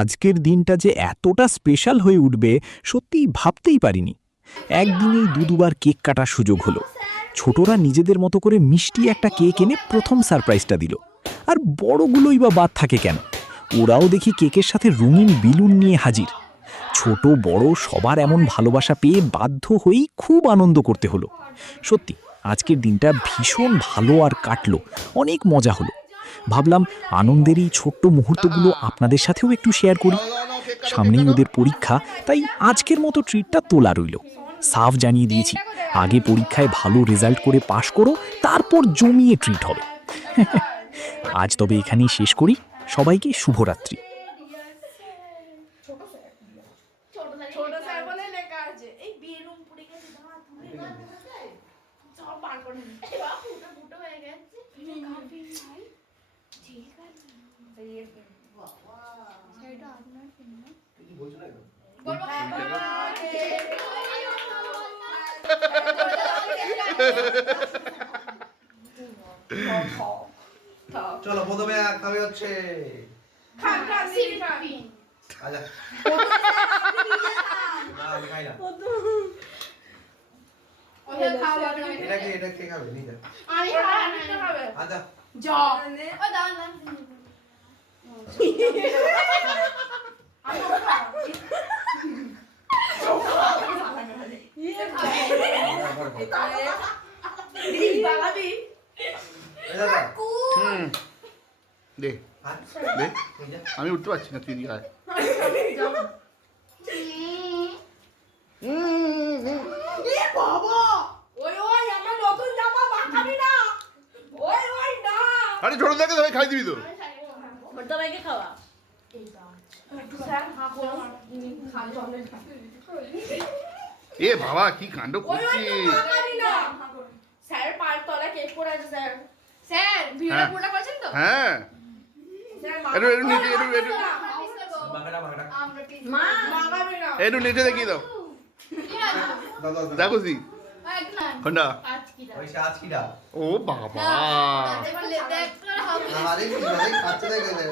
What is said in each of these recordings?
আজকের দিনটা যে এতটা স্পেশাল হয়ে উঠবে সত্যিই ভাবতেই পারিনি। একদিনেই দুবার কেক কাটার সুযোগ হলো। ছোটরা নিজেদের মতো করে মিষ্টি একটা কেক এনে প্রথম সারপ্রাইজটা দিল। আর বড়গুলোই বা বাদ থাকে কেন? ওরাও দেখি কেকের সাথে রঙিন বেলুন নিয়ে হাজির। ছোট বড় সবার এমন ভালোবাসা পেয়ে বাধ্য হয়েই খুব আনন্দ করতে হলো। সত্যি আজকের দিনটা ভীষণ ভালো আর কাটলো, অনেক মজা হলো। ভাবলাম আনন্দের এই ছোট্ট মুহূর্তগুলো আপনাদের সাথেও একটু শেয়ার করি। সামনেই ওদের পরীক্ষা, তাই আজকের মতো ট্রিটটা তোলা রইল। সাফ জানিয়ে দিয়েছি, আগে পরীক্ষায় ভালো রেজাল্ট করে পাশ করো, তারপর জমিয়ে ট্রিট হবে। আজ তবে এখানেই শেষ করি। সবাইকে শুভরাত্রি। ছোট স্যার বলে লেখা আছে এই বেলুন পুড়ে গেছে দাঁড়া তুলে সব বার করে নি এই বাবা ফুটো ফুটো হয়ে গেছে কাপি ভাই ঠিক আছে এই বাবা সেটা আপনার পেন না কি বলছ না চলো প্রথমে খাবে হচ্ছে খান খান সিপি আচ্ছা না আমি খাই না ওটা খাওয়া এটা কে খাবে নিয়ে যা আমি খাবে আচ্ছা জ ও দাও না আমি বাগাবি দাদা দে হ্যাঁ দে নিয়ে যা আমি উঠতে পারছি না তুই দিকে আয় বাবা ওই ওই আমার নতুন জামা বাঁকাবি না ওই ওই না আরে ছোট থেকে সবাই খাই দিবি তো বড় ভাইকে খাওয়া স্যার হাকো খালি চলে এ বাবা কি কাণ্ড ওই ওই করছিস বাঁকাবি না স্যার পায়ের তলায় কেক পড়ে আছে স্যার স্যার ভিডিও হ্যাঁ। পুরোটা করেছেন তো হ্যাঁ স্যার একটু নিচে একটু বাঁকাটা বাঁকাটা মা বাঁকাবি না একটু নিচে দেখিয়ে দাও দাদা দেখো সি কোনটা ওই সাজ কিটা ও বাবা আরে কি মানে খাচ্ছে না গেলে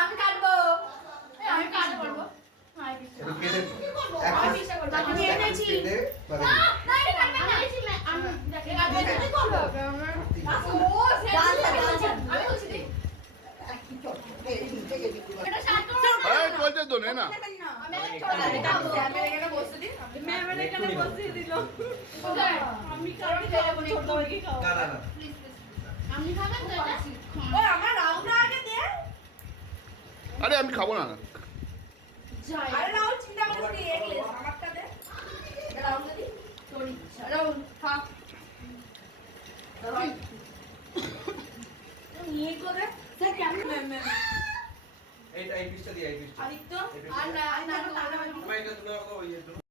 আমি কাটবো আমি কাটতে পারবো একটু কেটে আমি চেষ্টা করব আমি এনেছি কেটে মানে না এটা কাটবে না আমি দেখে আমি করব ও স্যার আমি বলছি দি এটা শার্ট এই চলছে তো নে না আমি চলে যাবো আমি এখানে বসে দিই ম্যাম এখানে বসে দিল আমি কারণ খাবো ছোট হয়ে খাবো না না না আমি খাবেন তো এটা ও আমার রাউন্ডটা আগে দে আরে আমি খাবো না আরে রাউন্ড চিন্তা করিস নি এগলেস আমারটা দে রাউন্ড দি তোর ইচ্ছা রাউন্ড খা রাউন্ড নিয়ে করে স্যার কেমন ম্যাম এই পিসটা দিয়ে এই পিসটা আদিত্য আর না না আমার এটা তুলে রাখো ওই জন্য